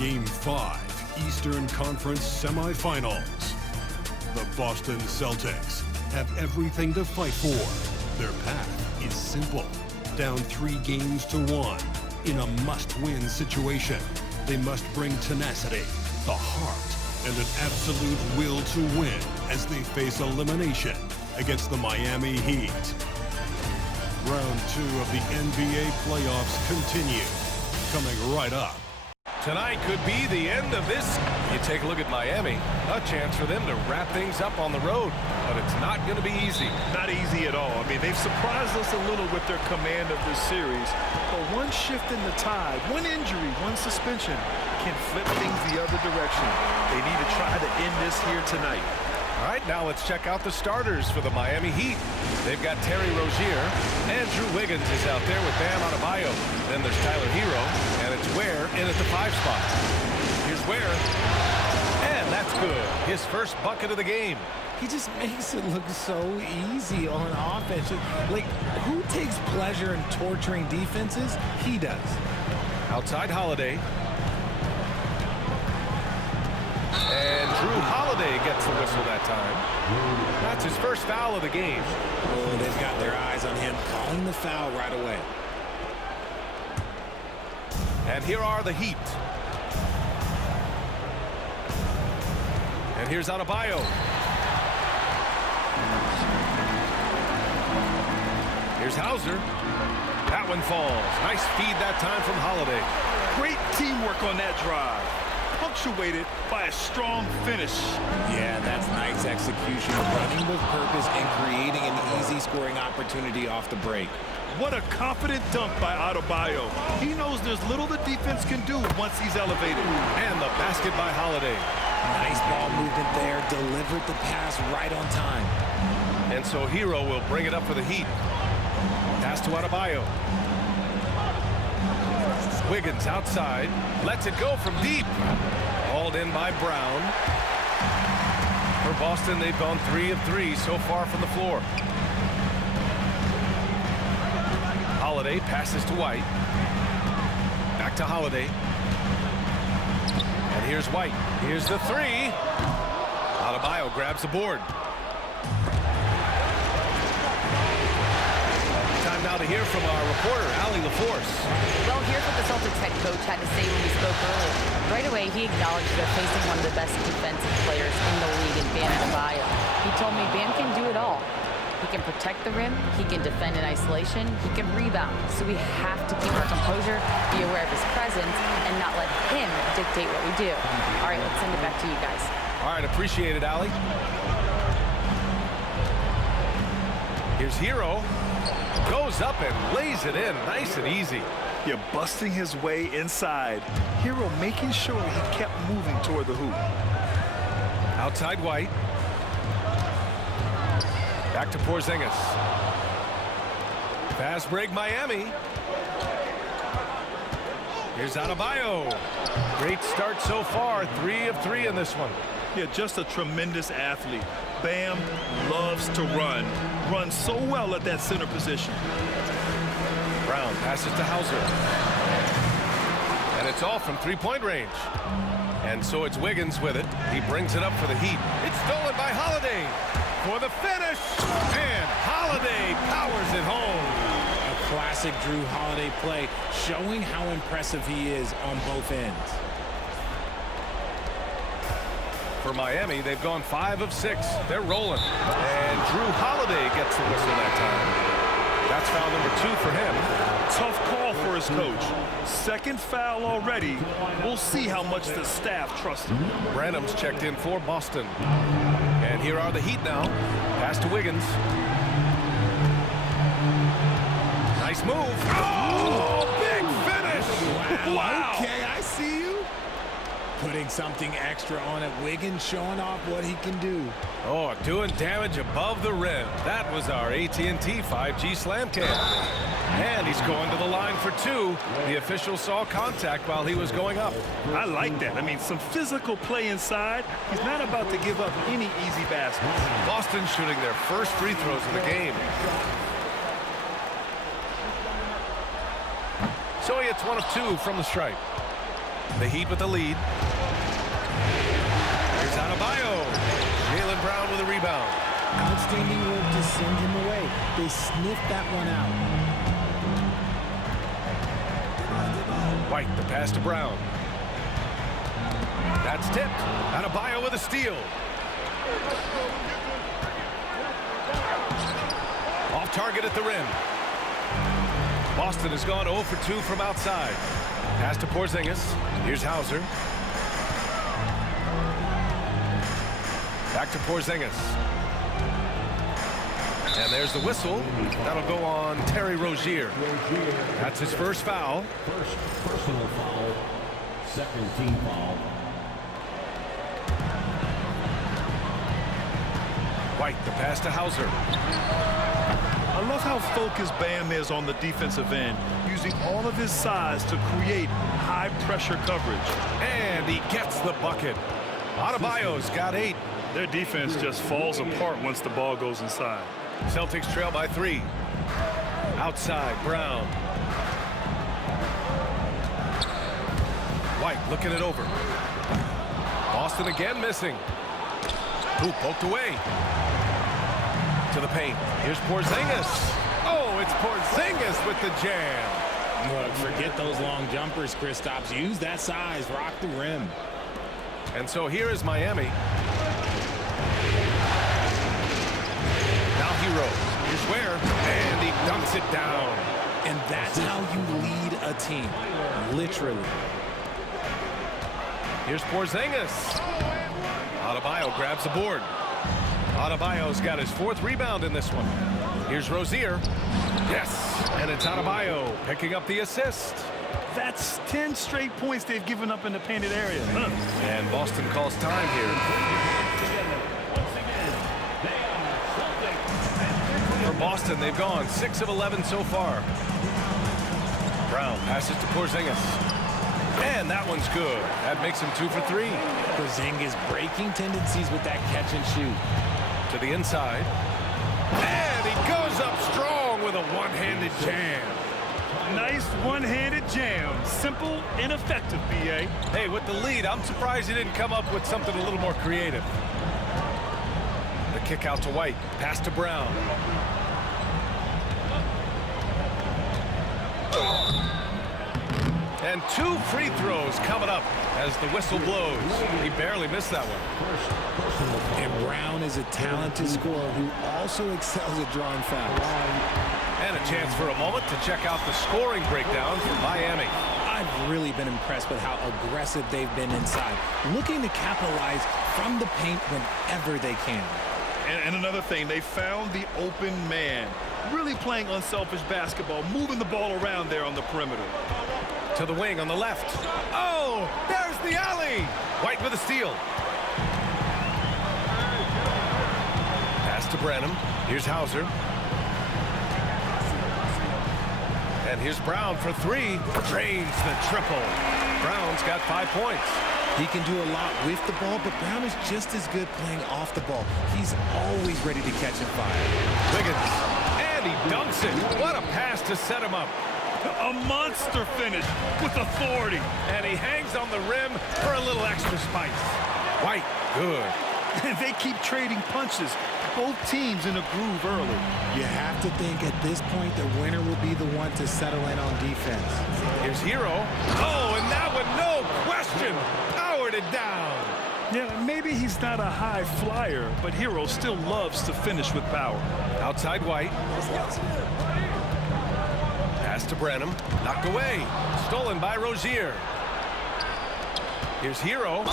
Game 5, Eastern Conference Semifinals. The Boston Celtics have everything to fight for. Their path is simple. Down 3 games to 1 in a must-win situation. They must bring tenacity, the heart, and an absolute will to win as they face elimination against the Miami Heat. Round 2 of the NBA playoffs continue. Coming right up. Tonight could be the end of this. You take a look at Miami, a chance for them to wrap things up on the road, but it's not going to be easy. Not easy at all. I mean, they've surprised us a little with their command of this series, but one shift in the tide, one injury, one suspension can flip things the other direction. They need to try to end this here tonight. All right, now let's check out the starters for the Miami Heat. They've got Terry Rozier. Andrew Wiggins is out there with Bam Adebayo. Then there's Tyler Hero, and it's Ware in at the 5 spot. Here's Ware, and that's good. His first bucket of the game. He just makes it look so easy on offense. Like, who takes pleasure in torturing defenses? He does. Outside Holiday. And Drew Holiday gets the whistle that time. That's his first foul of the game. Oh, they've got their eyes on him, calling the foul right away. And here are the Heat. And here's Adebayo. Here's Hauser. That one falls. Nice feed that time from Holiday. Great teamwork on that drive, punctuated by a strong finish. Yeah, that's nice execution, running with purpose and creating an easy scoring opportunity off the break. What a confident dunk by Adebayo. He knows there's little the defense can do once he's elevated. And the basket by Holiday. Nice ball movement there, delivered the pass right on time. And so Hero will bring it up for the Heat. Pass to Adebayo. Wiggins outside, lets it go from deep. Hauled in by Brown. For Boston, they've gone 3 of 3 so far from the floor. Holiday passes to White. Back to Holiday. And here's White. Here's the 3. Adebayo grabs the board. Time now to hear from our reporter, Allie LaForce. Well, here's what the Celtics head coach had to say when we spoke earlier. Right away, he acknowledged they're facing one of the best defensive players in the league in Bam Adebayo. He told me Bam can do it all. He can protect the rim, he can defend in isolation, he can rebound. So we have to keep our composure, be aware of his presence, and not let him dictate what we do. All right, let's send it back to you guys. All right, appreciate it, Allie. Here's Hero. Goes up and lays it in, nice and easy. You're busting his way inside. Hero making sure he kept moving toward the hoop. Outside White. Back to Porzingis. Fast break Miami. Here's Adebayo. Great start so far, 3 of 3 in this one. Yeah, just a tremendous athlete. Bam loves to run. Runs so well at that center position. Brown passes to Hauser. And it's all from 3-point range. And so it's Wiggins with it. He brings it up for the Heat. It's stolen by Holiday for the finish. And Holiday powers it home. A classic Drew Holiday play, showing how impressive he is on both ends. For Miami, they've gone 5 of 6. They're rolling. And Drew Holiday gets the whistle that time. That's foul number 2 for him. Tough call for his coach. Second foul already. We'll see how much the staff trusts him. Branham's checked in for Boston. And here are the Heat now. Pass to Wiggins. Nice move. Oh, big finish. Wow. Okay, I see you. Putting something extra on it. Wiggins showing off what he can do. Oh, doing damage above the rim. That was our AT&T 5G slam cam. And he's going to the line for 2. The official saw contact while he was going up. I like that. I mean, some physical play inside. He's not about to give up any easy baskets. Boston shooting their first free throws of the game. So he hits 1 of 2 from the stripe. The Heat with the lead. Here's Adebayo. Jaylen Brown with a rebound. Outstanding work to send him away. They sniffed that one out. White, the pass to Brown. That's tipped. Adebayo with a steal. Off target at the rim. Boston has gone 0 for 2 from outside. Pass to Porzingis. Here's Hauser. Back to Porzingis. And there's the whistle. That'll go on Terry Rozier. That's his first foul. First personal foul. Second team foul. White, the pass to Hauser. I love how focused Bam is on the defensive end, using all of his size to create high-pressure coverage. And he gets the bucket. Adebayo's got 8. Their defense just falls apart once the ball goes inside. Celtics trail by 3. Outside, Brown. White looking it over. Boston again missing. Ooh, poked away. To the paint. Here's Porzingis. Oh, it's Porzingis with the jam. Look, forget those long jumpers, Kristaps. Use that size. Rock the rim. And so here is Miami. Now Hero. Here's Ware. And he dunks it down. And that's how you lead a team. Literally. Here's Porzingis. Adebayo grabs the board. Adebayo's got his 4th rebound in this one. Here's Rozier. Yes, and it's Adebayo picking up the assist. That's 10 straight points they've given up in the painted area. And Boston calls time here. For Boston, they've gone 6 of 11 so far. Brown passes to Porzingis. And that one's good. That makes him 2 for 3. Porzingis breaking tendencies with that catch and shoot. To the inside. And he goes up strong with a one-handed jam. Nice one-handed jam. Simple and effective, B.A. Hey, with the lead, I'm surprised he didn't come up with something a little more creative. The kick out to White. Pass to Brown. And 2 free throws coming up as the whistle blows. He barely missed that one. And Brown is a talented scorer who also excels at drawing fouls. And a chance for a moment to check out the scoring breakdown for Miami. I've really been impressed with how aggressive they've been inside, looking to capitalize from the paint whenever they can. And another thing, they found the open man. Really playing unselfish basketball, moving the ball around there on the perimeter. To the wing on the left. Oh, there's the alley. White with a steal. Pass to Branham. Here's Hauser. And here's Brown for 3. Drains the triple. Brown's got 5 points. He can do a lot with the ball, but Brown is just as good playing off the ball. He's always ready to catch and fire. Wiggins. And he dunks it. What a pass to set him up. A monster finish with authority. And he hangs on the rim for a little extra spice. White, good. And they keep trading punches. Both teams in a groove early. You have to think at this point the winner will be the one to settle in on defense. Here's Hero. Oh, and that one, no question, powered it down. Yeah, maybe he's not a high flyer, but Hero still loves to finish with power. Outside White. Pass to Branham. Knocked away. Stolen by Rozier. Here's Hero.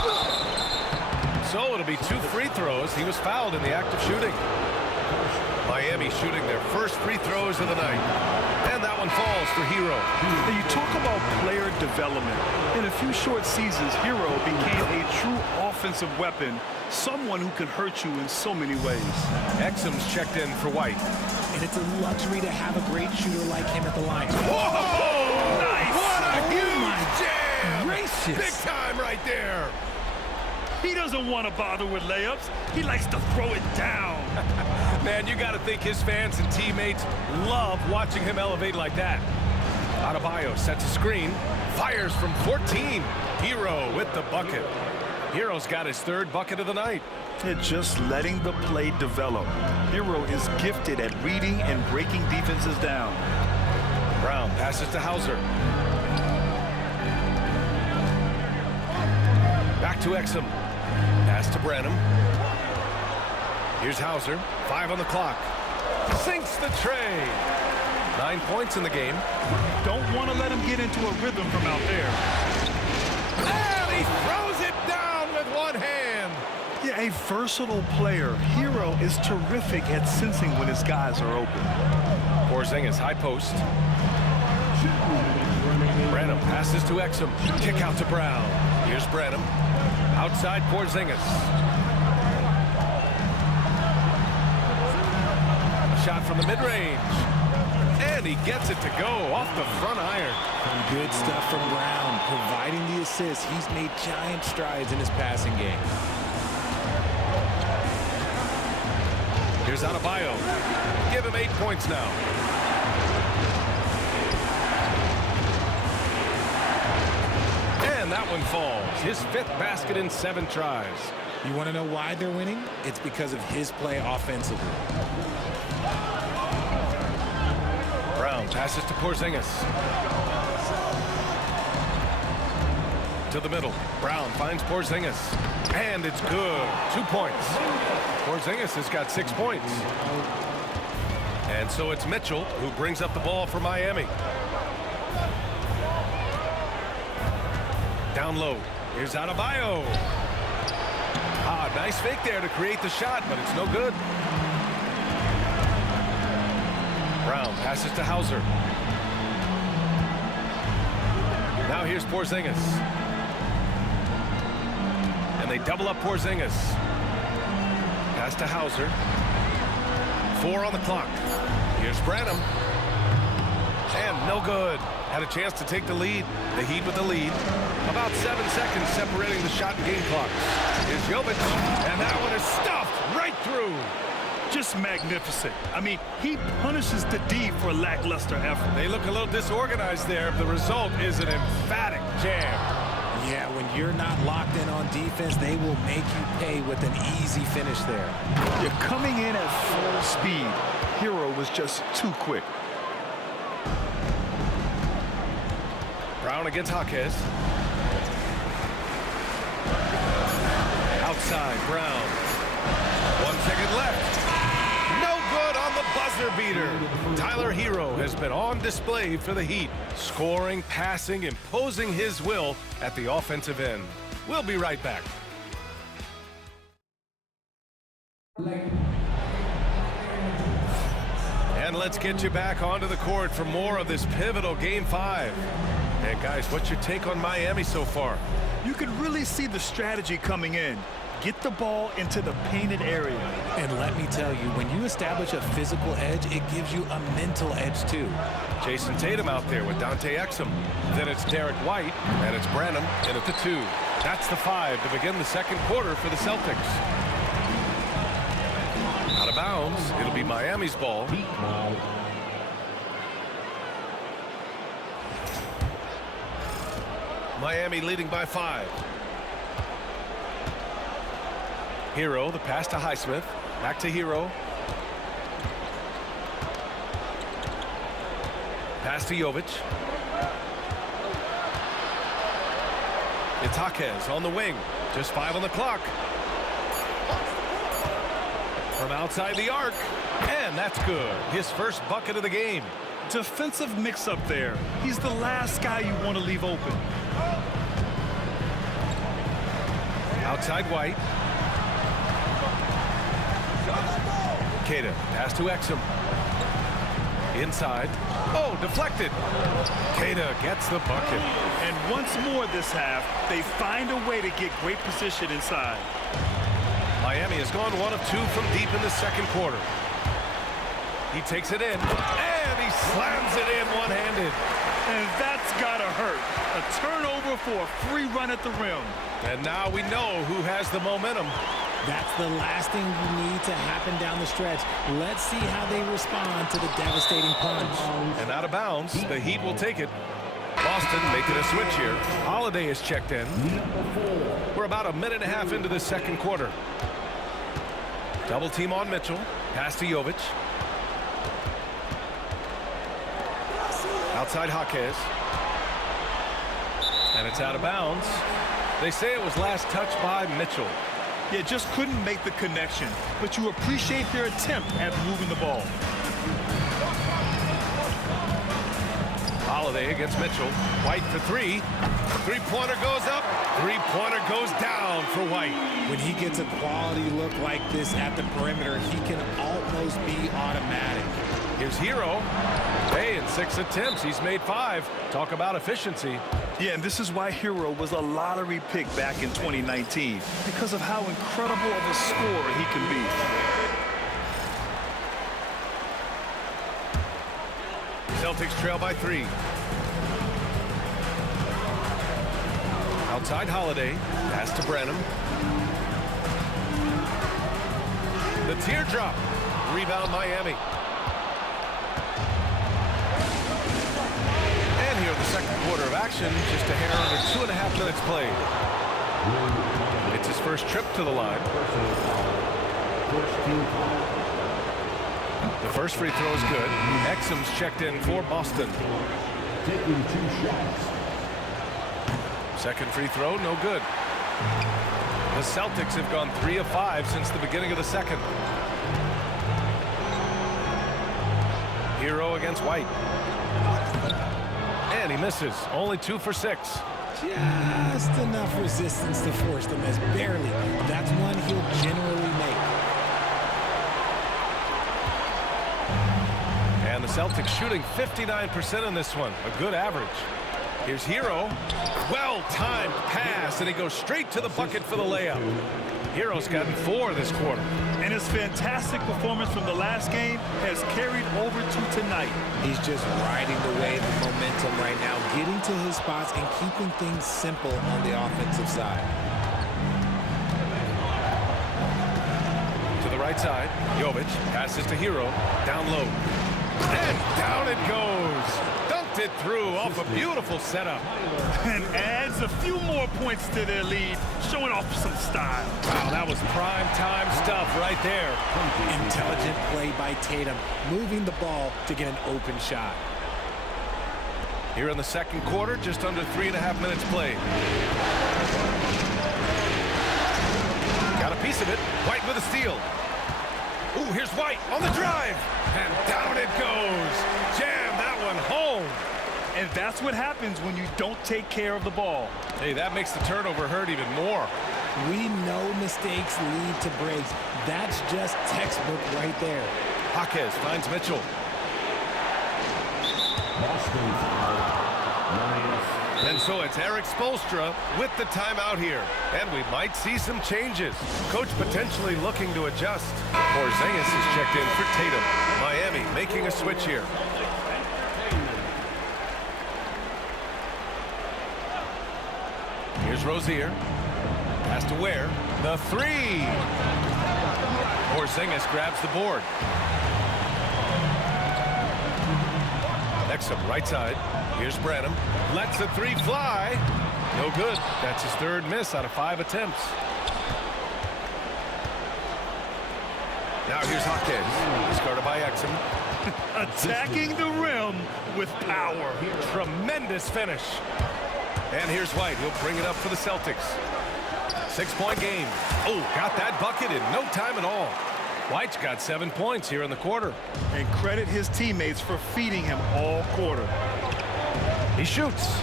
So it'll be 2 free throws. He was fouled in the act of shooting. Miami shooting their first free throws of the night. And that one falls for Hero. Now you talk about player development. In a few short seasons, Hero became a true offensive weapon. Someone who can hurt you in so many ways. Exum's checked in for White. And it's a luxury to have a great shooter like him at the line. Whoa! Nice! What a Oh huge my jam! gracious! Big time right there. He doesn't want to bother with layups. He likes to throw it down. Man, you got to think his fans and teammates love watching him elevate like that. Adebayo sets a screen, fires from 14. Hero with the bucket. Hero's got his third bucket of the night. And just letting the play develop. Hero is gifted at reading and breaking defenses down. Brown passes to Hauser. Back to Exum. Pass to Branham. Here's Hauser. 5 on the clock. Sinks the tray. 9 points in the game. Don't want to let him get into a rhythm from out there. And he throws it down with one hand. Yeah, a versatile player. Hero is terrific at sensing when his guys are open. Porzingis high post. Branham passes to Exum. Kick out to Brown. Here's Branham. Outside Porzingis. A shot from the mid-range. And he gets it to go off the front iron. Good stuff from Brown. Providing the assist, he's made giant strides in his passing game. Here's Adebayo. Give him 8 points now. And that one falls. His 5th basket in 7 tries. You want to know why they're winning? It's because of his play offensively. Brown passes to Porzingis. To the middle. Brown finds Porzingis. And it's good. 2 points. Porzingis has got 6 points. And so it's Mitchell who brings up the ball for Miami. Down low. Here's Adebayo. Nice fake there to create the shot, but it's no good. Brown passes to Hauser. Now here's Porzingis. And they double up Porzingis. Pass to Hauser. 4 on the clock. Here's Branham. And no good. Had a chance to take the lead. The Heat with the lead. About 7 seconds separating the shot and game clocks. Here's Jovic. And that one is stuffed right through. Just magnificent. I mean, he punishes the D for lackluster effort. They look a little disorganized there. The result is an emphatic jam. Yeah, when you're not locked in on defense, they will make you pay with an easy finish there. You're coming in at full speed. Hero was just too quick. Brown against Jaquez. Outside, Brown. 1 second left. No good on the buzzer beater. Tyler Hero has been on display for the Heat, scoring, passing, imposing his will at the offensive end. We'll be right back. And let's get you back onto the court for more of this pivotal Game 5. And guys, what's your take on Miami so far? You can really see the strategy coming in. Get the ball into the painted area. And let me tell you, when you establish a physical edge, it gives you a mental edge too. Jason Tatum out there with Dante Exum. Then it's Derek White, and it's Branham in at the 2. That's the 5 to begin the second quarter for the Celtics. Out of bounds, it'll be Miami's ball. Miami leading by 5. Hero, the pass to Highsmith. Back to Hero. Pass to Jovic. It's Jaquez on the wing. Just 5 on the clock. From outside the arc. And that's good. His first bucket of the game. Defensive mix-up there. He's the last guy you want to leave open. Outside White. Queta, pass to Exum. Inside. Oh, deflected. Queta gets the bucket. And once more this half, they find a way to get great position inside. Miami has gone 1 of 2 from deep in the second quarter. He takes it in, and he slams it in one-handed. And that's gotta hurt. A turnover for a free run at the rim. And now we know who has the momentum. That's the last thing you need to happen down the stretch. Let's see how they respond to the devastating punch. And out of bounds, the Heat will take it. Boston making a switch here. Holiday is checked in. We're about a minute and a half into the second quarter. Double team on Mitchell. Pass to Jovic. Outside Jaquez. And it's out of bounds. They say it was last touched by Mitchell. Yeah, just couldn't make the connection, but you appreciate their attempt at moving the ball. Holiday against Mitchell. White for three. Three-pointer goes up. Three-pointer goes down for White. When he gets a quality look like this at the perimeter, he can almost be automatic. Here's Hero. Hey, in 6 attempts, he's made 5. Talk about efficiency. Yeah, and this is why Hero was a lottery pick back in 2019, because of how incredible of a scorer he can be. Celtics trail by 3. Outside Holiday. Pass to Branham. The teardrop. Rebound Miami. And here in the second quarter of action, just a hair under 2.5 minutes played. It's his first trip to the line. The first free throw is good. Exum's checked in for Boston. Taking 2 shots. Second free throw, no good. The Celtics have gone 3 of 5 since the beginning of the second. Hero against White. And he misses. Only 2 for 6. Just enough resistance to force the miss. Barely. That's one he'll generally make. And the Celtics shooting 59% in this one. A good average. Here's Hero. Well-timed pass, and he goes straight to the bucket for the layup. Hero's gotten 4 this quarter. And his fantastic performance from the last game has carried over to tonight. He's just riding the wave of momentum right now, getting to his spots and keeping things simple on the offensive side. To the right side, Jovic passes to Hero. Down low. And down it goes. Dunked it through off a beautiful setup. And adds a few more points to their lead, showing off some style. Wow, that was prime time stuff right there. Intelligent play by Tatum, moving the ball to get an open shot. Here in the second quarter, just under 3.5 minutes played. Got a piece of it. White with a steal. Ooh, here's White on the drive. And down it goes. Jam that one home. And that's what happens when you don't take care of the ball. Hey, that makes the turnover hurt even more. We know mistakes lead to breaks. That's just textbook right there. Jaquez finds Mitchell. Boston foul. And so it's Eric Spoelstra with the timeout here. And we might see some changes. Coach potentially looking to adjust. Porzingis is checked in for Tatum. Miami making a switch here. Here's Rozier. Pass to Ware. The 3. Porzingis grabs the board. Exum right side. Here's Branham. Lets the 3 fly. No good. That's his 3rd miss out of 5 attempts. Now here's Jaquez. Discarded by Exum. Attacking the rim with power. Tremendous finish. And here's White. He'll bring it up for the Celtics. 6-point game. Oh, got that bucket in no time at all. White's got 7 points here in the quarter. And credit his teammates for feeding him all quarter. He shoots.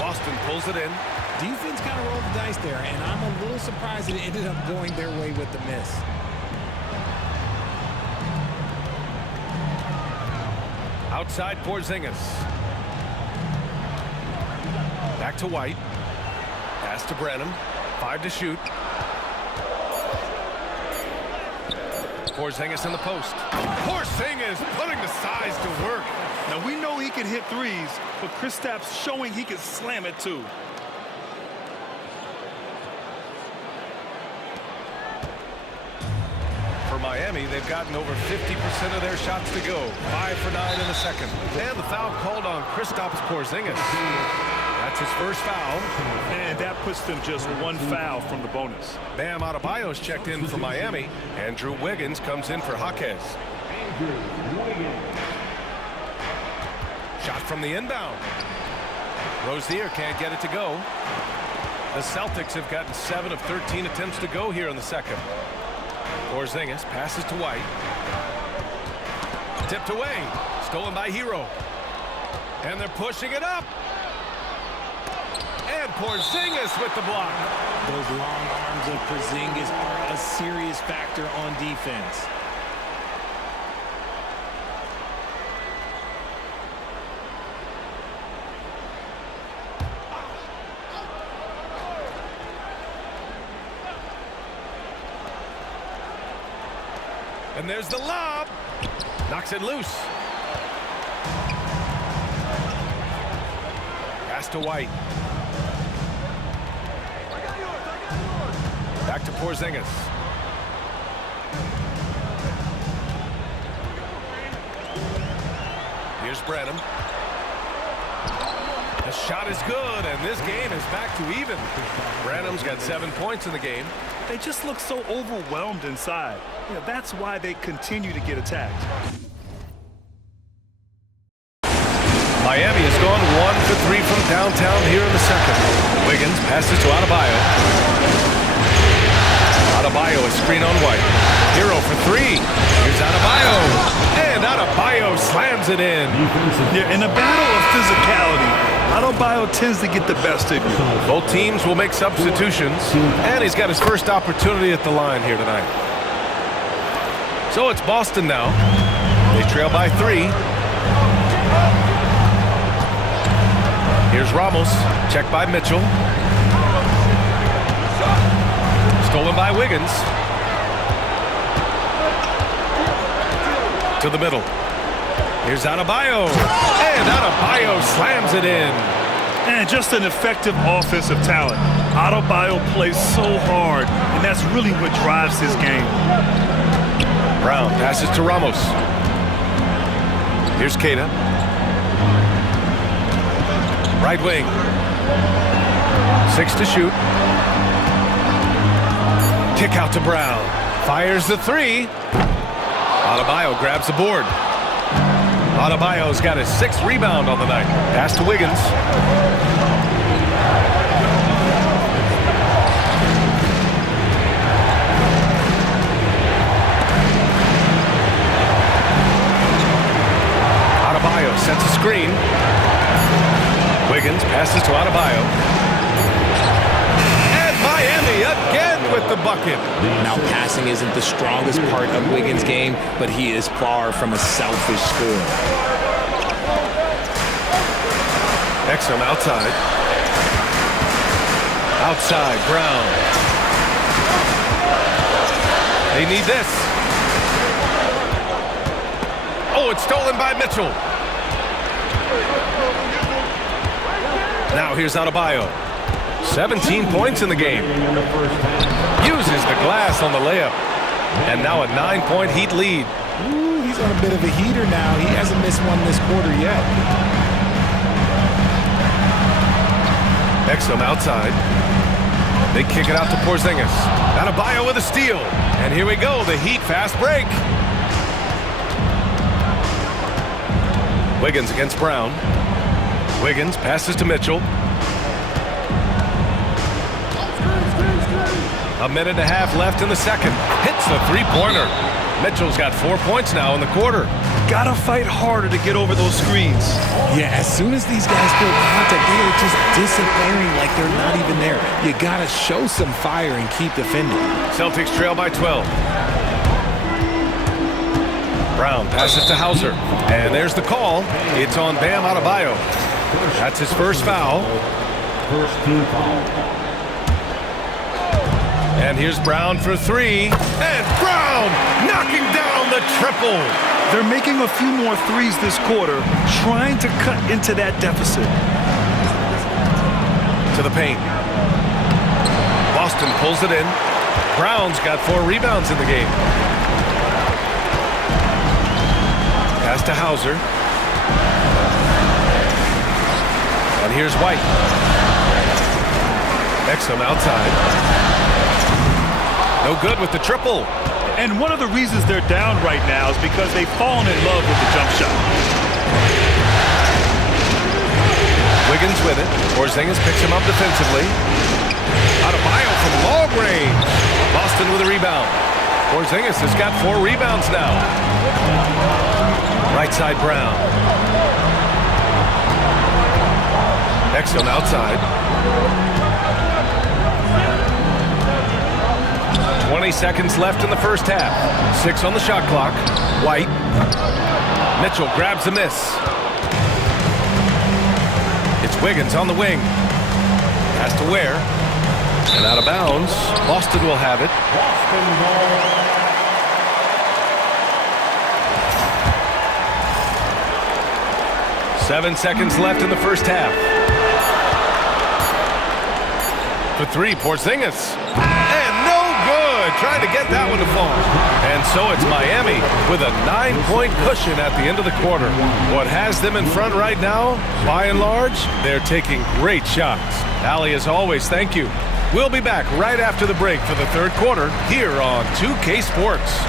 Boston pulls it in. Defense kind of rolled the dice there, and I'm a little surprised it ended up going their way with the miss. Outside Porzingis. Back to White. Pass to Branham. 5 to shoot. Porzingis in the post. Porzingis putting the size to work. Now we know he can hit threes, but Kristaps showing he can slam it too. Miami, they've gotten over 50% of their shots to go. 5 for 9 in the second. And the foul called on Kristaps Porzingis. That's his first foul. And that puts them just one foul from the bonus. Bam Adebayo's checked in for Miami. Andrew Wiggins comes in for Jaquez. Shot from the inbound. Rozier can't get it to go. The Celtics have gotten 7 of 13 attempts to go here in the second. Porzingis passes to White. Tipped away. Stolen by Hero. And they're pushing it up. And Porzingis with the block. Those long arms of Porzingis are a serious factor on defense. And there's the lob. Knocks it loose. Pass to White. Back to Porzingis. Here's Branham. The shot is good, and this game is back to even. Branham's got 7 points in the game. They just look so overwhelmed inside. You know, that's why they continue to get attacked. Miami has gone 1 for 3 from downtown here in the second. Wiggins passes to Adebayo. Adebayo a screen on White. Hero for 3. Here's Adebayo. And Adebayo slams it in. Yeah, in a battle of physicality, Adebayo tends to get the best of you. Both teams will make substitutions, and he's got his first opportunity at the line here tonight. So it's Boston now. They trail by 3. Here's Ramos, checked by Mitchell. Stolen by Wiggins. To the middle. Here's Adebayo. And Adebayo slams it in. And just an effective offensive talent. Adebayo plays so hard, and that's really what drives his game. Brown passes to Ramos. Here's Keita. Right wing. 6 to shoot. Kick out to Brown. Fires the 3. Adebayo grabs the board. Adebayo's got his 6th rebound on the night. Pass to Wiggins. Adebayo sets a screen. Wiggins passes to Adebayo. And Miami again with the bucket. Now, passing isn't the strongest part of Wiggins' game, but he is far from a selfish scorer. Exum outside. Outside, Brown. They need this. Oh, it's stolen by Mitchell. Now here's Adebayo. 17 points in the game. Uses the glass on the layup. And now a 9-point Heat lead. Ooh, he's on a bit of a heater now. He hasn't missed one this quarter yet. Exum outside. They kick it out to Porzingis. Adebayo with a steal. And here we go, the Heat fast break. Wiggins against Brown. Wiggins passes to Mitchell. A minute and a half left in the second. Hits the 3-pointer. Mitchell's got 4 points now in the quarter. Gotta fight harder to get over those screens. Yeah, as soon as these guys feel contact, they are just disappearing like they're not even there. You gotta show some fire and keep defending. Celtics trail by 12. Brown passes to Hauser. And there's the call. It's on Bam Adebayo. That's his first foul. First team foul. And here's Brown for 3. And Brown knocking down the triple. They're making a few more threes this quarter, trying to cut into that deficit. To the paint. Boston pulls it in. Brown's got 4 rebounds in the game. Pass to Hauser. And here's White. Exum outside. No good with the triple. And one of the reasons they're down right now is because they've fallen in love with the jump shot. Wiggins with it. Porzingis picks him up defensively. Adebayo from long range. Boston with a rebound. Porzingis has got 4 rebounds now. Right side Brown. Exum outside. 20 seconds left in the first half. 6 on the shot clock. White. Mitchell grabs a miss. It's Wiggins on the wing. Has to Ware. And out of bounds. Boston will have it. Boston ball. 7 seconds left in the first half. For 3, Porzingis. And no good. Trying to get that one to fall. And so it's Miami with a 9-point cushion at the end of the quarter. What has them in front right now, by and large, they're taking great shots. Allie, as always, thank you. We'll be back right after the break for the third quarter here on 2K Sports.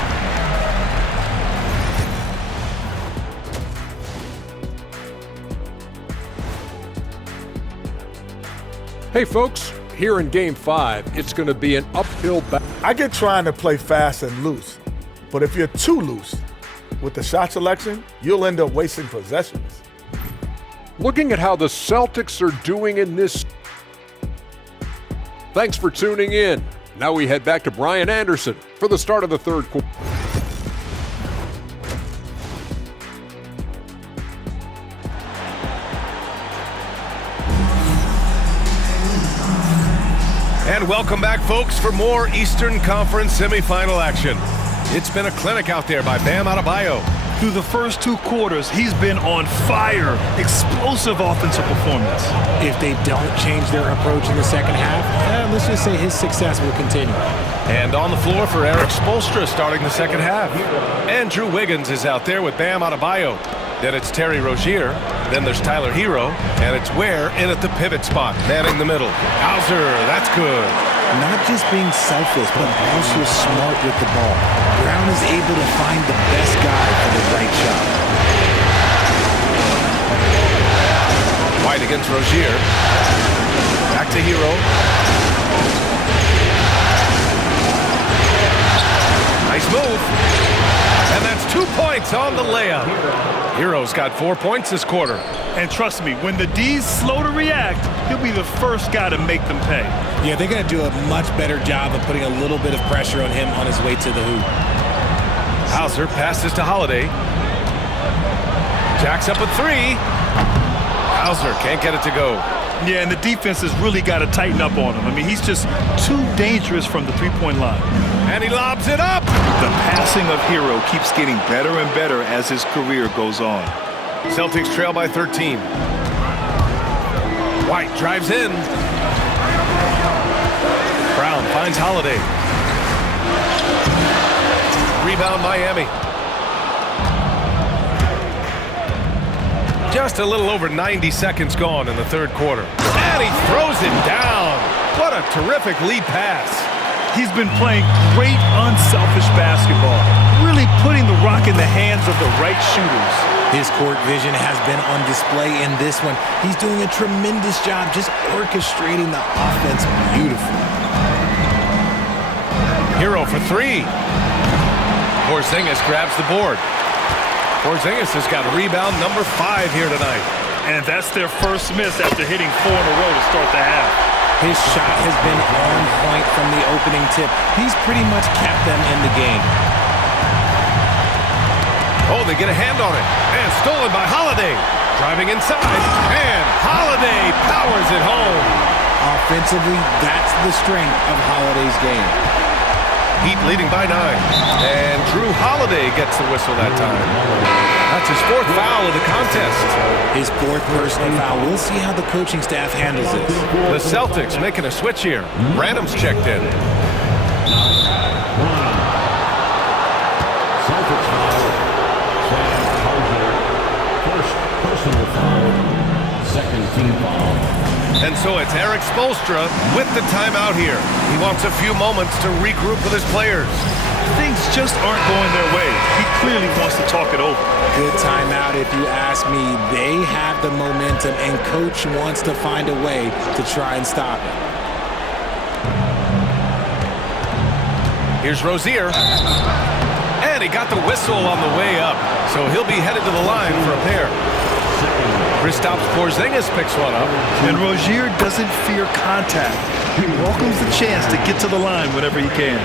Hey folks, here in Game 5, it's going to be an uphill battle. I get trying to play fast and loose, but if you're too loose with the shot selection, you'll end up wasting possessions. Looking at how the Celtics are doing in this. Thanks for tuning in. Now we head back to Brian Anderson for the start of the third quarter. And welcome back, folks, for more Eastern Conference semifinal action. It's been a clinic out there by Bam Adebayo. Through the first 2 quarters, he's been on fire. Explosive offensive performance. If they don't change their approach in the second half, let's just say his success will continue. And on the floor for Eric Spoelstra starting the second half. Andrew Wiggins is out there with Bam Adebayo. Then it's Terry Rozier. Then there's Tyler Hero. And it's Ware in at the pivot spot, manning the middle. Hauser, that's good. Not just being selfless, but also smart with the ball. Brown is able to find the best guy for the right shot. White against Rozier. Back to Hero. Nice move. And that's 2 points on the layup. Hero's got 4 points this quarter. And trust me, when the D's slow to react, he'll be the first guy to make them pay. Yeah, they're going to do a much better job of putting a little bit of pressure on him on his way to the hoop. Hauser passes to Holiday. Jacks up a 3. Hauser can't get it to go. Yeah, and the defense has really got to tighten up on him. I mean, he's just too dangerous from the three-point line. And he lobs it up. The passing of Hero keeps getting better and better as his career goes on. Celtics trail by 13. White drives in. Brown finds Holiday. Rebound Miami. Just a little over 90 seconds gone in the third quarter. And he throws it down. What a terrific lead pass. He's been playing great, unselfish basketball, really putting the rock in the hands of the right shooters. His court vision has been on display in this one. He's doing a tremendous job just orchestrating the offense beautifully. Hero for 3. Porzingis grabs the board. Porzingis has got rebound number 5 here tonight. And that's their first miss after hitting 4 in a row to start the half. His shot has been on point from the opening tip. He's pretty much kept them in the game. Oh, they get a hand on it. And stolen by Holiday. Driving inside. And Holiday powers it home. Offensively, that's the strength of Holiday's game. Heat leading by 9. And Drew Holiday gets the whistle that time. That's his 4th foul of the contest. His 4th personal foul. We'll see how the coaching staff handles this. The Celtics making a switch here. Branham's checked in. Celtics foul. team foul. And so it's Eric Spoelstra with the timeout here. He wants a few moments to regroup with his players. Things just aren't going their way. He clearly wants to talk it over. Good timeout if you ask me. They have the momentum, and Coach wants to find a way to try and stop it. Here's Rozier. And he got the whistle on the way up. So he'll be headed to the line for a pair. Kristaps Porzingis picks one up. And Rozier doesn't fear contact. He welcomes the chance to get to the line whenever he can.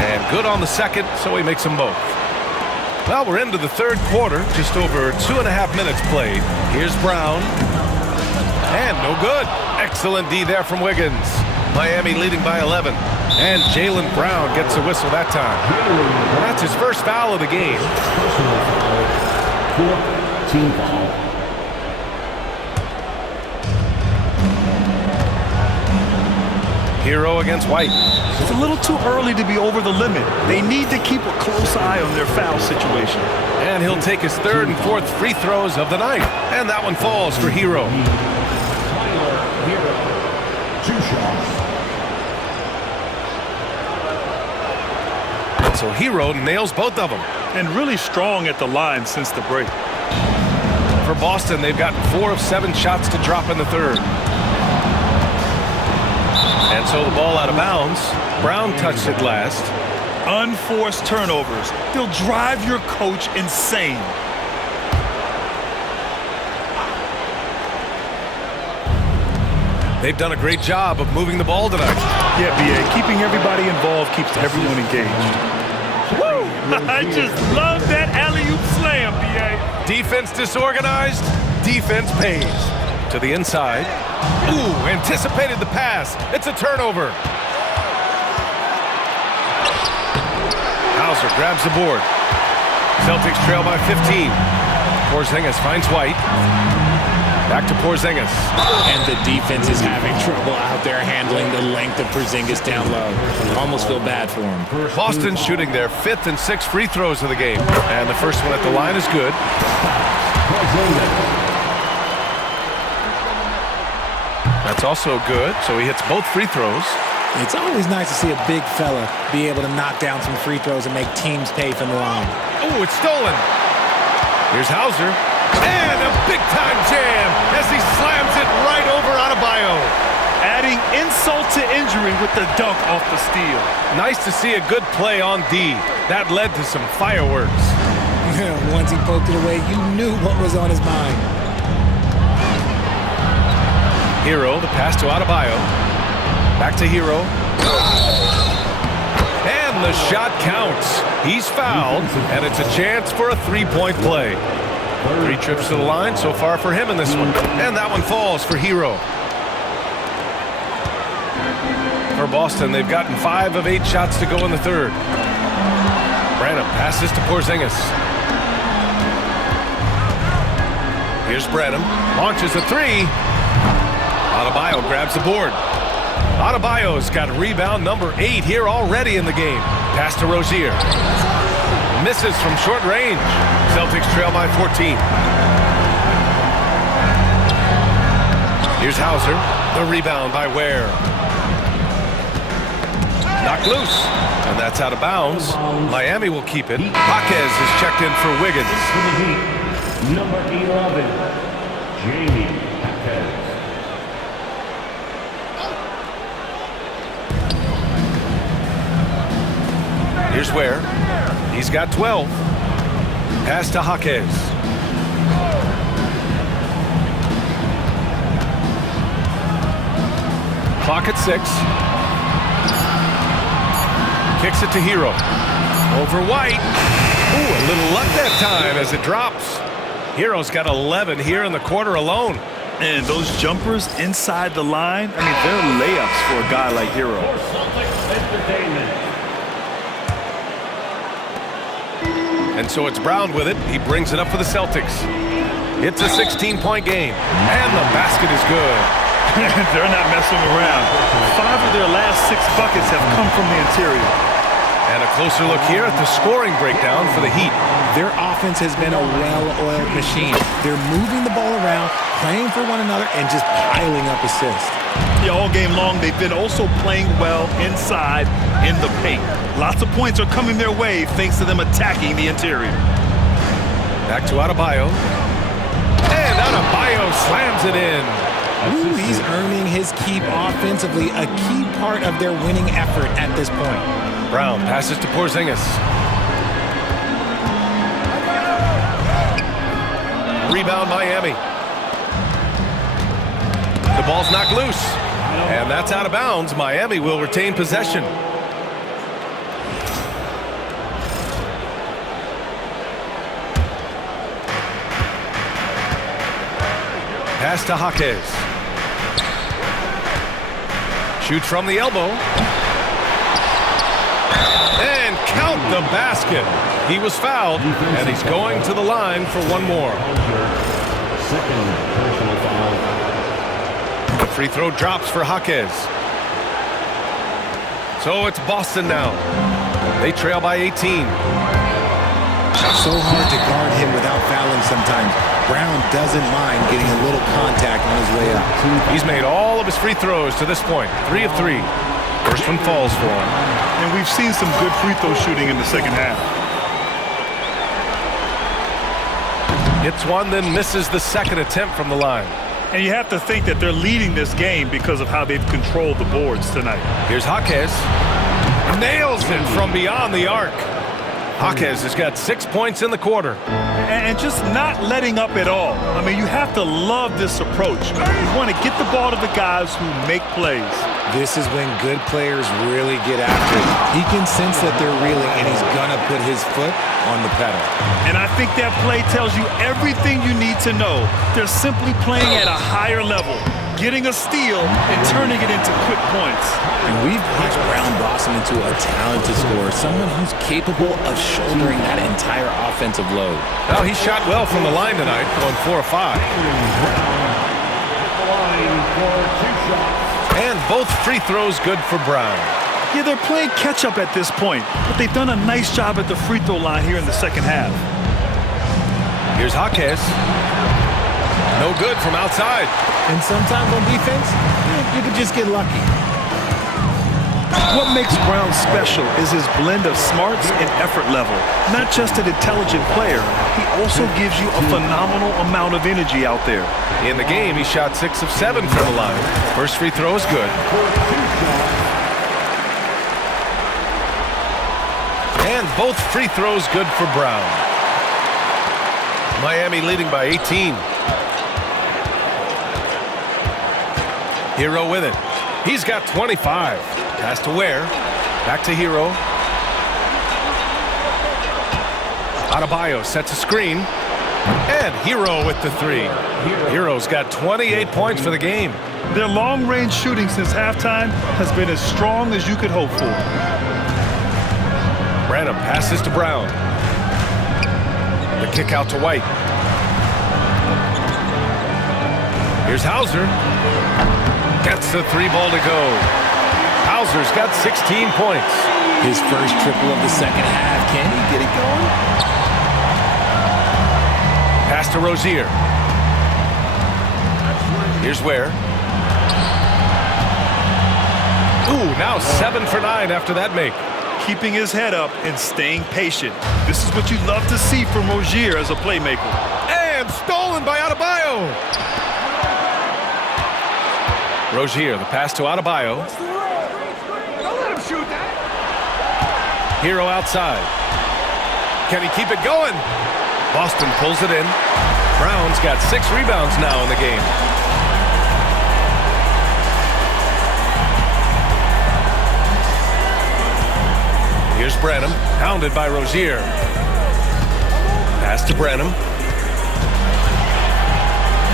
And good on the second, so he makes them both. Well, we're into the third quarter, just over 2.5 minutes played. Here's Brown. And no good. Excellent D there from Wiggins. Miami leading by 11. And Jaylen Brown gets a whistle that time. That's his first foul of the game. Team foul. Hero against White. It's a little too early to be over the limit. They need to keep a close eye on their foul situation. And he'll take his third and fourth free throws of the night. And that one falls for Hero. Hero. 2 shots. So Hero nails both of them. And really strong at the line since the break. For Boston, they've gotten 4 of 7 shots to drop in the third. And so the ball out of bounds. Brown touched it last. Unforced turnovers. They'll drive your coach insane. They've done a great job of moving the ball tonight. Yeah, B.A. Keeping everybody involved keeps everyone engaged. Woo! I just love that alley-oop slam, B.A. Defense disorganized. Defense pays. To the inside. Ooh, anticipated the pass. It's a turnover. Hauser grabs the board. Celtics trail by 15. Porzingis finds White. Back to Porzingis. And the defense is having trouble out there handling the length of Porzingis down low. Almost feel bad for him. Boston shooting their 5th and 6th free throws of the game. And the first one at the line is good. That's also good, so he hits both free throws. It's always nice to see a big fella be able to knock down some free throws and make teams pay from the line. Oh, it's stolen. Here's Hauser. And a big-time jam as he slams it right over Adebayo. Adding insult to injury with the dunk off the steal. Nice to see a good play on D. That led to some fireworks. Once he poked it away, you knew what was on his mind. Hero, the pass to Adebayo. Back to Hero. And the shot counts. He's fouled, and it's a chance for a 3-point play. 3 trips to the line so far for him in this one. And that one falls for Hero. For Boston, they've gotten 5 of 8 shots to go in the third. Branham passes to Porzingis. Here's Branham. Launches a 3. Adebayo grabs the board. Adebayo's got rebound number 8 here already in the game. Pass to Rozier. Misses from short range. Celtics trail by 14. Here's Hauser. The rebound by Ware. Knocked loose. And that's out of bounds. Miami will keep it. Jaquez is checked in for Wiggins. Number 11, Jamie Jaquez. Here's Ware. He's got 12. Pass to Jaquez. Clock at 6. Kicks it to Hero. Over White. Ooh, a little luck that time as it drops. Hero's got 11 here in the quarter alone. And those jumpers inside the line, I mean, they're layups for a guy like Hero. And so it's Brown with it. He brings it up for the Celtics. It's a 16-point game. And the basket is good. They're not messing around. 5 of their last 6 buckets have come from the interior. And a closer look here at the scoring breakdown for the Heat. Their offense has been a well-oiled machine. They're moving the ball around, playing for one another, and just piling up assists. Yeah, all game long, they've been also playing well inside in the paint. Lots of points are coming their way thanks to them attacking the interior. Back to Adebayo. And Adebayo slams it in. Ooh, he's earning his keep offensively, a key part of their winning effort at this point. Brown passes to Porzingis. Rebound Miami. The ball's knocked loose. And that's out of bounds. Miami will retain possession. Pass to Jaquez. Shoots from the elbow. And count the basket. He was fouled, and he's going to the line for one more. Second personal foul. The free throw drops for Jaquez. So it's Boston now. They trail by 18. So hard to guard him without fouling sometimes. Brown doesn't mind getting a little contact on his way up. He's made all of his free throws to this point. 3 of 3. First one falls for him. And we've seen some good free throw shooting in the second half. Hits one, then misses the second attempt from the line. And you have to think that they're leading this game because of how they've controlled the boards tonight. Here's Jaquez. Nails it from beyond the arc. Jaquez has got 6 points in the quarter. And just not letting up at all. I mean, you have to love this approach. You want to get the ball to the guys who make plays. This is when good players really get after it. He can sense that they're reeling, and he's going to put his foot on the pedal. And I think that play tells you everything you need to know. They're simply playing at a higher level, getting a steal and turning it into quick points. And we've watched Brown blossom into a talented scorer, someone who's capable of shouldering that entire offensive load. Well, he shot well from the line tonight, going 4 of 5. And both free throws good for Brown. Yeah, they're playing catch-up at this point, but they've done a nice job at the free throw line here in the second half. Here's Jaquez. No good from outside. And sometimes on defense, you could just get lucky. What makes Brown special is his blend of smarts and effort level. Not just an intelligent player, he also gives you a phenomenal amount of energy out there. In the game, he shot 6 of 7 from the line. First free throw is good. And both free throws good for Brown. Miami leading by 18. Hero with it. He's got 25. Pass to Ware. Back to Hero. Adebayo sets a screen. And Hero with the 3. Hero's got 28 points for the game. Their long-range shooting since halftime has been as strong as you could hope for. Branham passes to Brown. The kick out to White. Here's Hauser. Gets the 3 ball to go. Hauser's got 16 points. His first triple of the second half. Can he get it going? Pass to Rozier. Here's Ware. Ooh, now 7 for 9 after that make. Keeping his head up and staying patient. This is what you love to see from Rozier as a playmaker. And stolen by Adebayo. Rozier, the pass to Adebayo. Don't let him shoot that. Hero outside. Can he keep it going? Boston pulls it in. Brown's got 6 rebounds now in the game. Here's Branham, pounded by Rozier. Pass to Branham.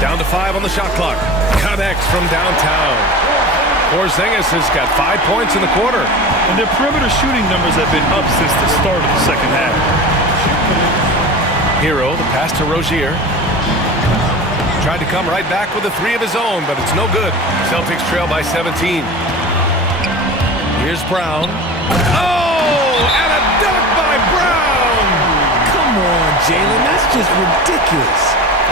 Down to 5 on the shot clock. Connects from downtown. Porzingis has got 5 points in the quarter. And their perimeter shooting numbers have been up since the start of the second half. Hero, the pass to Rozier. Tried to come right back with a 3 of his own, but it's no good. Celtics trail by 17. Here's Brown. Oh, and a dunk by Brown! Come Come on, Jalen. That's just ridiculous.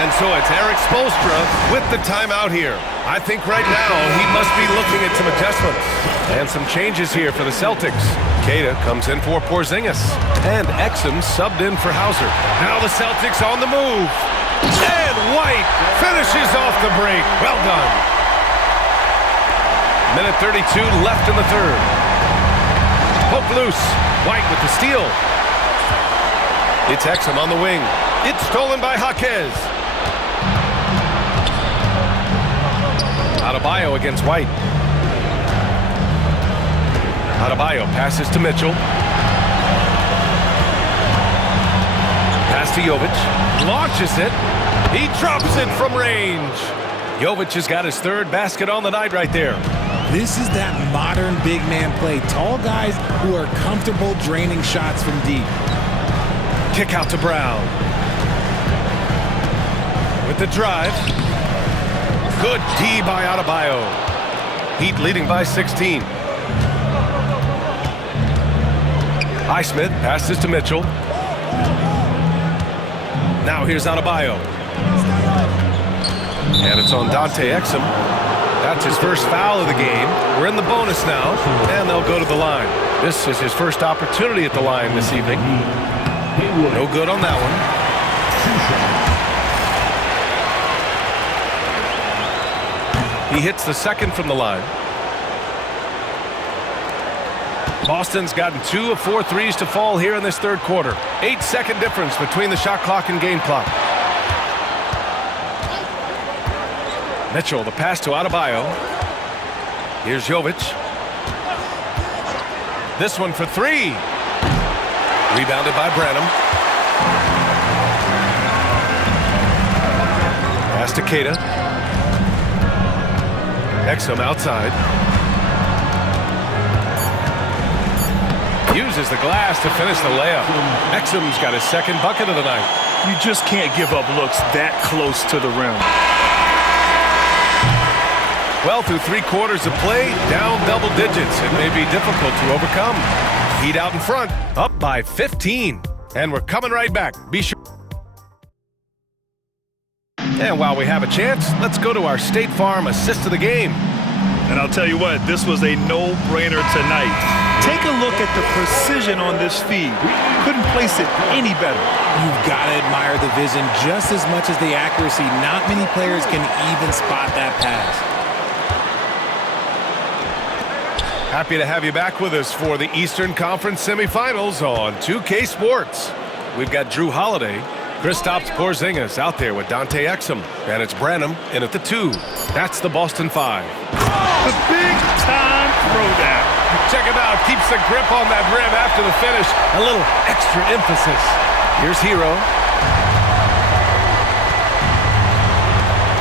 And so it's Eric Spoelstra with the timeout here. I think right now he must be looking at some adjustments and some changes here for the Celtics. Queta comes in for Porzingis. And Exum subbed in for Hauser. Now the Celtics on the move. And White finishes off the break. Well done. Minute 32 left in the third. Poke loose. White with the steal. It's Exum on the wing. It's stolen by Jaquez. Adebayo against White. Adebayo passes to Mitchell. Pass to Jovic. Launches it. He drops it from range. Jovic has got his third basket on the night right there. This is that modern big man play. Tall guys who are comfortable draining shots from deep. Kick out to Brown. With the drive. Good D by Adebayo. Heat leading by 16. Highsmith passes to Mitchell. Now here's Adebayo. And it's on Dante Exum. That's his first foul of the game. We're in the bonus now, and they'll go to the line. This is his first opportunity at the line this evening. No good on that one. He hits the second from the line. Boston's gotten 2 of 4 threes to fall here in this third quarter. 8-second difference between the shot clock and game clock. Mitchell, the pass to Adebayo. Here's Jovic. This one for 3. Rebounded by Branham. Pass to Queta. Exum outside. Uses the glass to finish the layup. Exum's got his second bucket of the night. You just can't give up looks that close to the rim. Well, through 3 quarters of play, down double digits. It may be difficult to overcome. Heat out in front, up by 15. And we're coming right back. Be sure. And while we have a chance, let's go to our State Farm assist of the game. And I'll tell you what, this was a no-brainer tonight. Take a look at the precision on this feed. Couldn't place it any better. You've got to admire the vision just as much as the accuracy. Not many players can even spot that pass. Happy to have you back with us for the Eastern Conference semifinals on 2K Sports. We've got Drew Holiday, Kristaps Porzingis out there with Dante Exum, and it's Branham in at the 2. That's the Boston 5. The big-time throwdown. Check it out. Keeps the grip on that rim after the finish. A little extra emphasis. Here's Hero.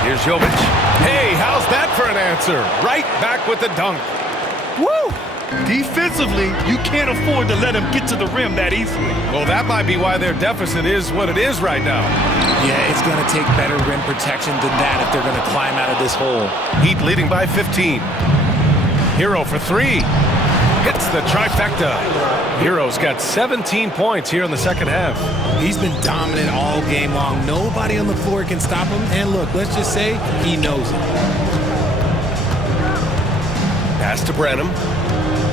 Here's Jovic. Hey, how's that for an answer? Right back with the dunk. Woo! Defensively, you can't afford to let him get to the rim that easily. Well, that might be why their deficit is what it is right now. Yeah, it's going to take better rim protection than that if they're going to climb out of this hole. Heat leading by 15. Hero for 3. Hits the trifecta. Hero's got 17 points here in the second half. He's been dominant all game long. Nobody on the floor can stop him. And look, let's just say he knows it. Pass to Branham.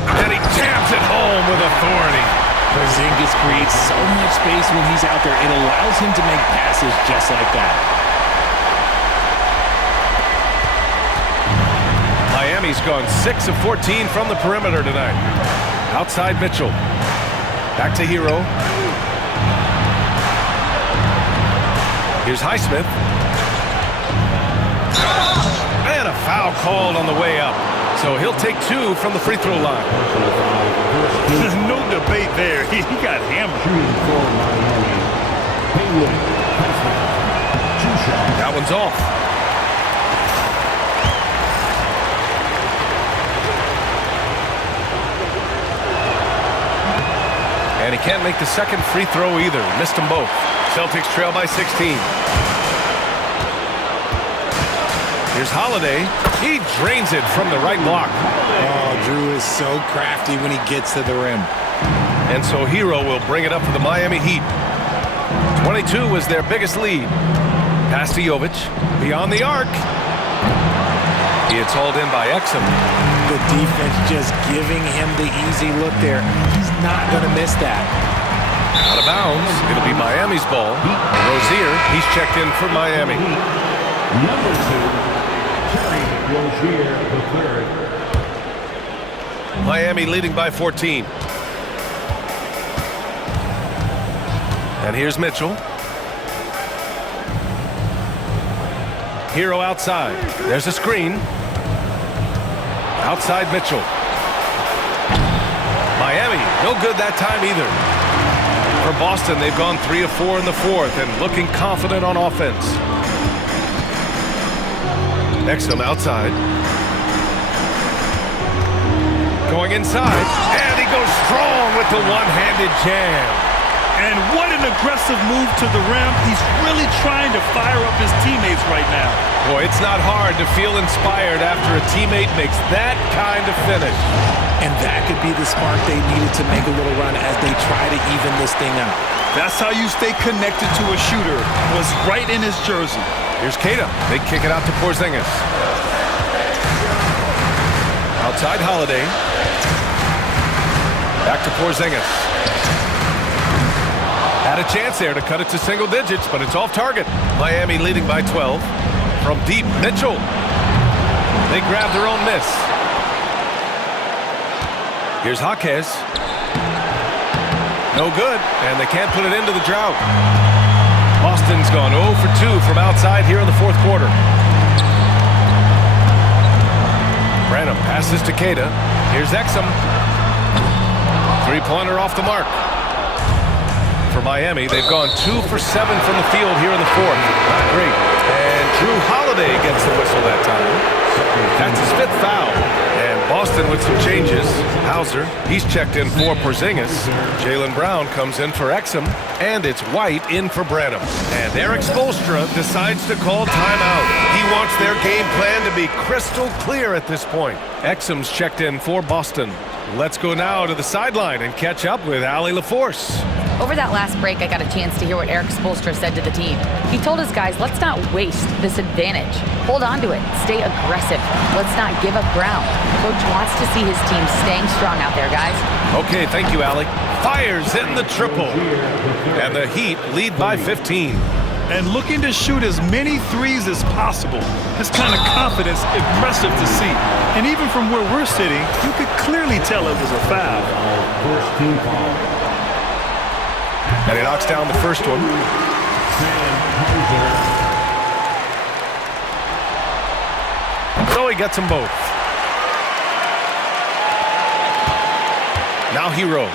And he jams it home with authority. Porzingis creates so much space when he's out there. It allows him to make passes just like that. Miami's gone 6 of 14 from the perimeter tonight. Outside Mitchell. Back to Hero. Here's Highsmith. And a foul called on the way up. So he'll take 2 from the free throw line. No debate there. He got hammered. That one's off. And he can't make the second free throw either. Missed them both. Celtics trail by 16. Here's Holiday. He drains it from the right block. Oh, Drew is so crafty when he gets to the rim. And so Hero will bring it up for the Miami Heat. 22 was their biggest lead. Pass to Jovic. Beyond the arc. It's hauled in by Exum. The defense just giving him the easy look there. He's not going to miss that. Out of bounds. It'll be Miami's ball. Rozier, he's checked in for Miami. Number 2, Rozier the third. Miami leading by 14. And here's Mitchell. Hero outside. There's a screen. Outside Mitchell. Miami, no good that time either. For Boston, they've gone 3 of 4 in the fourth and looking confident on offense. Exum outside. Going inside. And he goes strong with the one-handed jam. And what an aggressive move to the rim. He's really trying to fire up his teammates right now. Boy, it's not hard to feel inspired after a teammate makes that kind of finish. And that could be the spark they needed to make a little run as they try to even this thing out. That's how you stay connected to a shooter. Was right in his jersey. Here's Keita. They kick it out to Porzingis. Outside Holiday. Back to Porzingis. Had a chance there to cut it to single digits, but it's off target. Miami leading by 12. From deep, Mitchell. They grab their own miss. Here's Jaquez. No good, and they can't put it into the drought. Boston's gone 0 for 2 from outside here in the fourth quarter. Branham passes to Keita. Here's Exum. Three-pointer off the mark. For Miami, they've gone 2 for 7 from the field here in the fourth. Not great. And Drew Holiday gets the whistle that time. That's his 5th foul. And Boston with some changes. Hauser, he's checked in for Porzingis. Jaylen Brown comes in for Exum. And it's White in for Branham. And Eric Spoelstra decides to call timeout. He wants their game plan to be crystal clear at this point. Exum's checked in for Boston. Let's go now to the sideline and catch up with Allie LaForce. Over that last break, I got a chance to hear what Eric Spoelstra said to the team. He told his guys, let's not waste this advantage. Hold on to it. Stay aggressive. Let's not give up ground. Coach wants to see his team staying strong out there, guys. Okay, thank you, Allie. Fires in the triple. And the Heat lead by 15. And looking to shoot as many threes as possible. This kind of confidence, impressive to see. And even from where we're sitting, you could clearly tell it was a foul. First team foul. And he knocks down the first one. So he gets them both. Now Hero.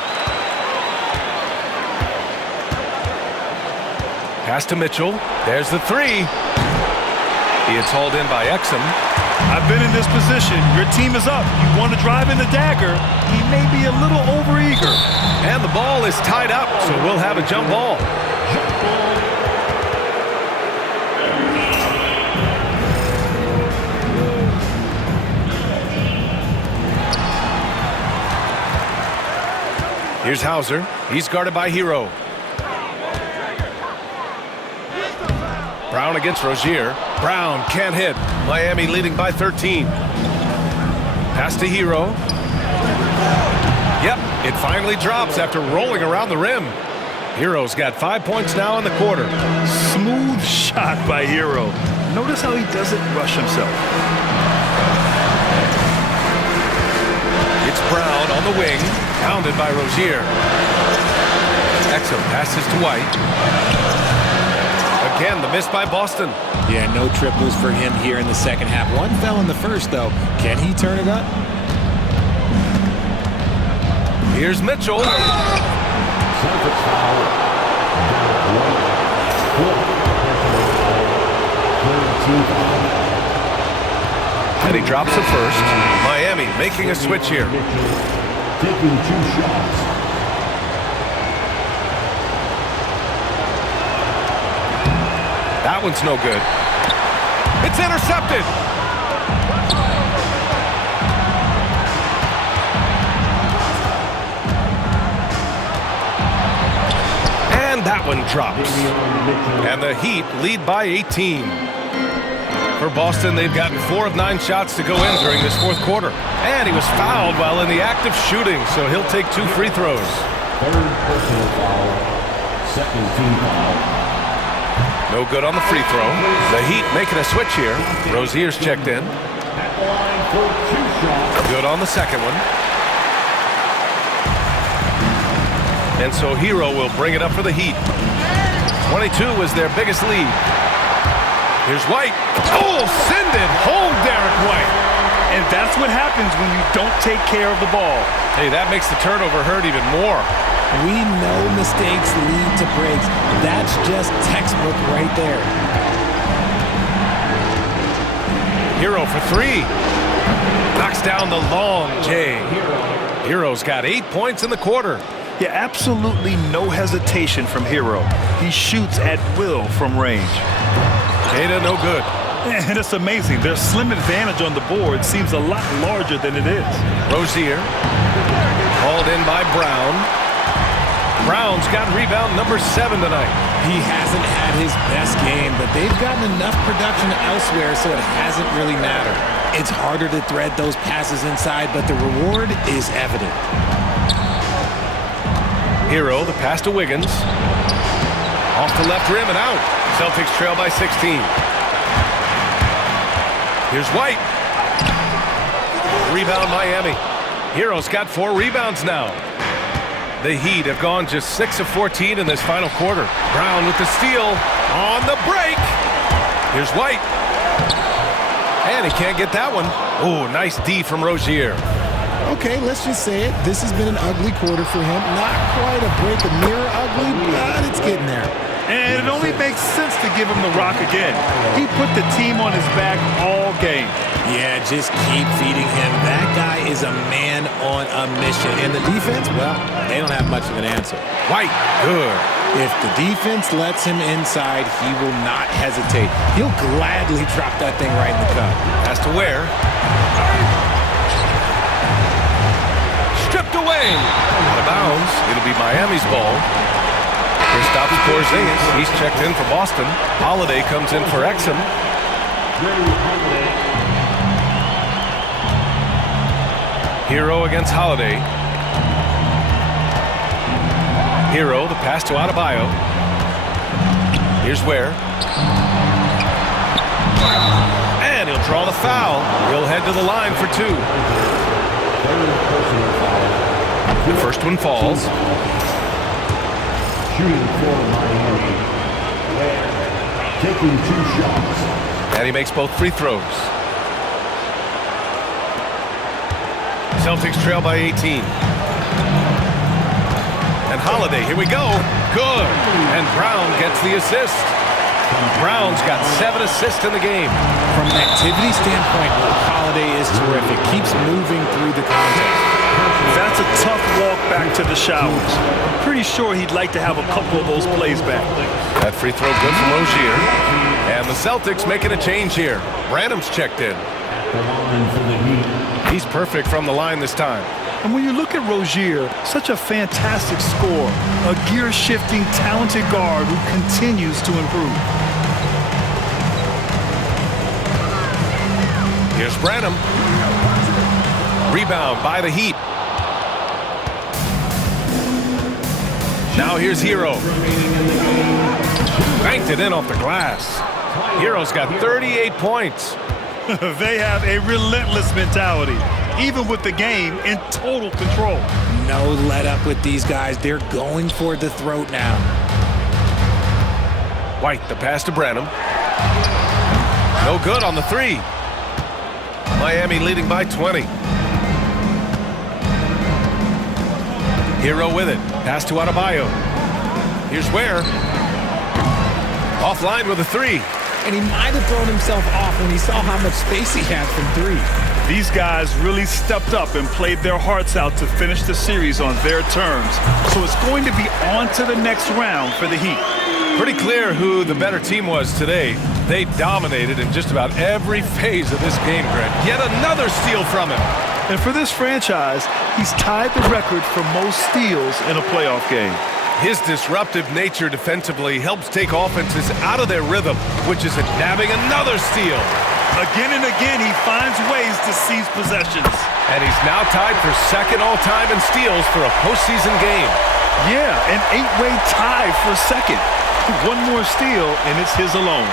Pass to Mitchell. There's the three. It's hauled in by Exum. I've been in this position. Your team is up. You want to drive in the dagger. He may be a little overeager. And the ball is tied up, so we'll have a jump ball. Here's Hauser. He's guarded by Hero. Brown against Rozier. Brown can't hit. Miami leading by 13. Pass to Hero. Yep, it finally drops after rolling around the rim. Hero's got 5 points now in the quarter. Smooth shot by Hero. Notice how he doesn't rush himself. It's Brown on the wing, pounded by Rozier. Exum passes to White. Again, the miss by Boston. Yeah, no triples for him here in the second half. One fell in the first, though. Can he turn it up? Here's Mitchell. Celtics foul. And he drops it first. Miami making a switch here. Taking 2 shots. That one's no good. It's intercepted. And that one drops. And the Heat lead by 18. For Boston, they've gotten 4 of 9 shots to go in during this fourth quarter. And he was fouled while in the act of shooting, so he'll take 2 free throws. Third personal foul. Second team foul. No good on the free throw. The Heat making a switch here. Rozier's checked in. At the line for 2 shots. Good on the second one. And so Hero will bring it up for the Heat. 22 was their biggest lead. Here's White. Oh, send it home, Derek White. And that's what happens when you don't take care of the ball. Hey, that makes the turnover hurt even more. We know mistakes lead to breaks. That's just textbook right there. Hero for 3. Knocks down the long J. Hero's got 8 points in the quarter. Yeah, absolutely no hesitation from Hero. He shoots at will from range. Data no good. And it's amazing. Their slim advantage on the board seems a lot larger than it is. Rozier. Hauled in by Brown. Brown's got rebound number 7 tonight. He hasn't had his best game, but they've gotten enough production elsewhere, so it hasn't really mattered. It's harder to thread those passes inside, but the reward is evident. Hero, the pass to Wiggins. Off the left rim and out. Celtics trail by 16. Here's White. Rebound Miami. Hero's got 4 rebounds now. The Heat have gone just 6 of 14 in this final quarter. Brown with the steal on the break. Here's White. And he can't get that one. Oh, nice D from Rozier. Okay, let's just say it. This has been an ugly quarter for him. Not quite a break of mirror ugly, but it's getting there. And it only makes sense to give him the rock again. He put the team on his back all game. Yeah, just keep feeding him. That guy is a man on a mission. And the defense, well, they don't have much of an answer. White, good. If the defense lets him inside, he will not hesitate. He'll gladly drop that thing right in the cup. Has to wear. Stripped away. Out of bounds. It'll be Miami's ball. Kristaps Porzingis. He's checked in for Boston. Holiday comes in for Exum. Hero against Holiday. Hero, the pass to Adebayo. Here's Ware. And he'll draw the foul. He'll head to the line for 2. The first one falls. Shooting for Miami. Taking 2 shots. And he makes both free throws. Celtics trail by 18. And Holiday, here we go. Good. And Brown gets the assist. Brown's got 7 assists in the game. From an activity standpoint, Holiday is terrific. Keeps moving through the contest. That's a tough walk back to the showers. I'm pretty sure he'd like to have a couple of those plays back. That free throw good from Rozier. And the Celtics making a change here. Branham's checked in. The line for the Heat. He's perfect from the line this time. And when you look at Rozier, such a fantastic scorer, a gear-shifting, talented guard who continues to improve. Here's Branham. Rebound by the Heat. Now here's Hero. Banked it in off the glass. Hero's got 38 points. They have a relentless mentality, even with the game in total control. No let up with these guys. They're going for the throat now. White, the pass to Branham. No good on the 3. Miami leading by 20. Hero with it. Pass to Adebayo. Here's Ware. Offline with a 3. And he might have thrown himself off when he saw how much space he had from 3. These guys really stepped up and played their hearts out to finish the series on their terms. So it's going to be on to the next round for the Heat. Pretty clear who the better team was today. They dominated in just about every phase of this game, Greg. Yet another steal from him. And for this franchise, he's tied the record for most steals in a playoff game. His disruptive nature defensively helps take offenses out of their rhythm, which is nabbing another steal. Again and again, he finds ways to seize possessions. And he's now tied for second all-time in steals for a postseason game. Yeah, an 8-way tie for second. One more steal, and it's his alone.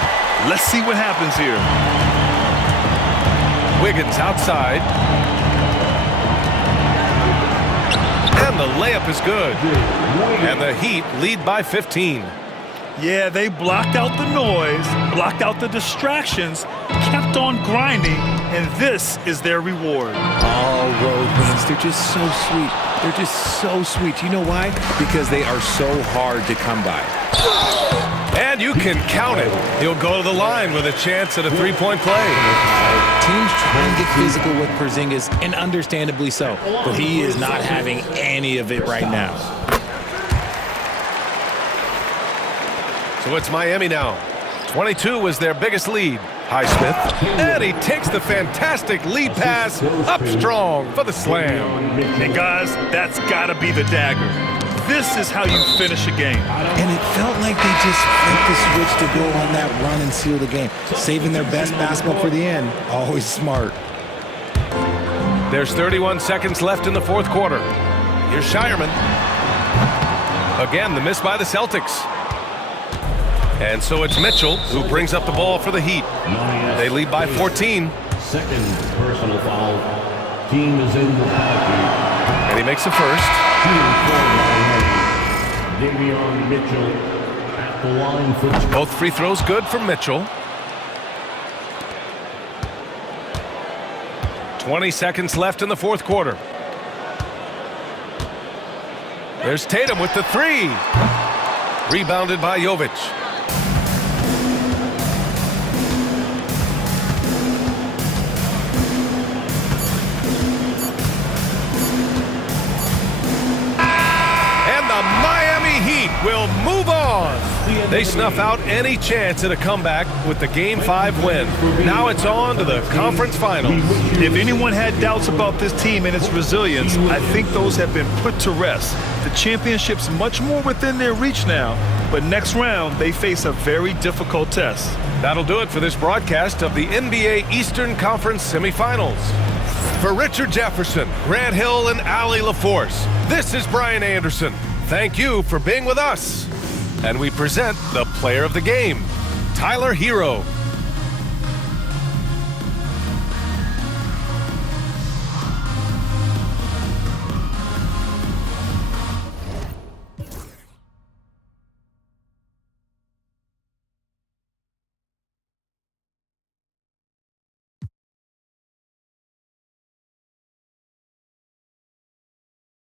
Let's see what happens here. Wiggins outside. And the layup is good. And the Heat lead by 15. Yeah, they blocked out the noise, blocked out the distractions, kept on grinding, and this is their reward. All road wins. They're just so sweet. They're just so sweet. You know why? Because they are so hard to come by. And you can count it. He'll go to the line with a chance at a three-point play. Teams trying to get physical with Porzingis, and understandably so. But he is not having any of it right now. So it's Miami now. 22 was their biggest lead. Highsmith. And he takes the fantastic lead pass up strong for the slam. And guys, that's got to be the dagger. This is how you finish a game. And it felt like they just flipped the switch to go on that run and seal the game. Saving their best basketball for the end. Always smart. There's 31 seconds left in the fourth quarter. Here's Shireman. Again, the miss by the Celtics. And so it's Mitchell who brings up the ball for the Heat. They lead by 14. Second personal foul. Team is in the foul. And he makes the first. Demie Mitchell at the line for both free throws good for Mitchell. 20 seconds left in the fourth quarter. There's Tatum with the three. Rebounded by Jovic. Will move on. They snuff out any chance at a comeback with the Game 5 win. Now it's on to the conference finals. If anyone had doubts about this team and its resilience, I think those have been put to rest. The championship's much more within their reach now, but next round they face a very difficult test. That'll do it for this broadcast of the NBA Eastern Conference semifinals. For Richard Jefferson, Grant Hill, and Allie LaForce, this is Brian Anderson. Thank you for being with us. And we present the player of the game, Tyler Hero.